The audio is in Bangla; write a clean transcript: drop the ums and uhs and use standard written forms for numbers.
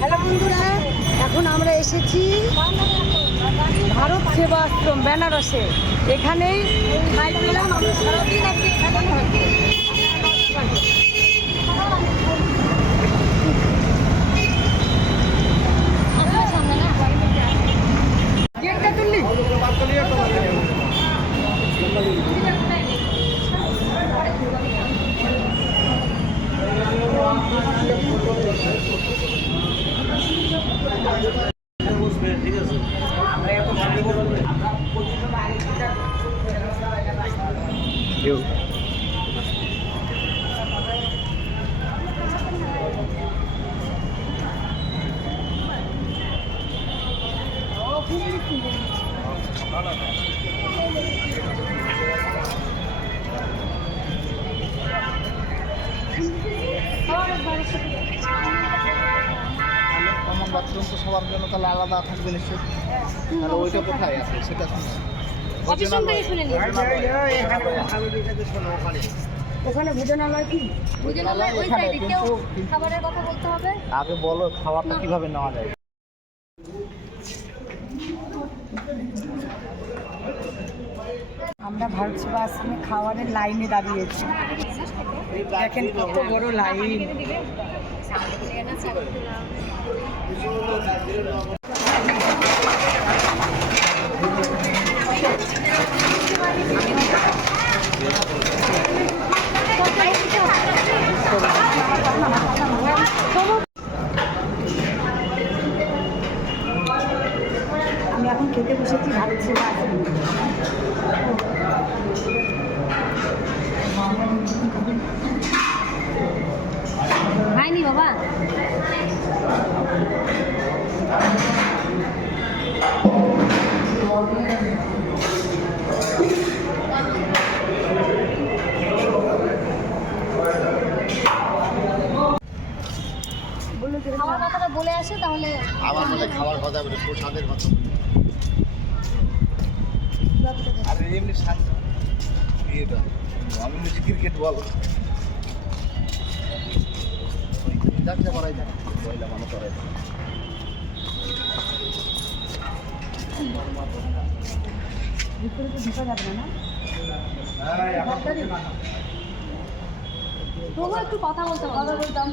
হ্যালো বন্ধুরা, এখন আমরা এসেছি ভারত সেবাশ্রম বেনারসে। এখানেই আমরা সারাদিন আজকে এখানেই থাকবো। গেটটা তুললি? ঠিক আছে। কমন বাথরুম তো সবার জন্য তাহলে আলাদা থাকবে নিশ্চয়ই। তাহলে ওইটা কোথায় আছে সেটা শুনে ওখানে ভোজনালয় কি? ভোজনালয় ওই সাইডে, কেউ খাবারের কথা বলতে হবে। আগে বলো খাবারটা কিভাবে নেওয়া যায়। আমরা ভারত সেবা আশ্রমে খাবারের লাইনে দাঁড়িয়েছি। দেখেন কত বড় লাইন। আমি এখন খেতে বসেছি ভারত সেবা আশ্রমে। হয়নি বাবা। খাওয়ার কথাটা বলে আসে তাহলে আবার বলে খাবার কথা বলে প্রসাদের কথা। আর এমনি শান্ত ইয়েটা আমি বলছি ক্রিকেট বল যাচ্ছে করাই যায় পয়লা মানে করাই যায়। ভিতরে তো ঢোকা যাবে না। তবুও একটু কথা বলতাম।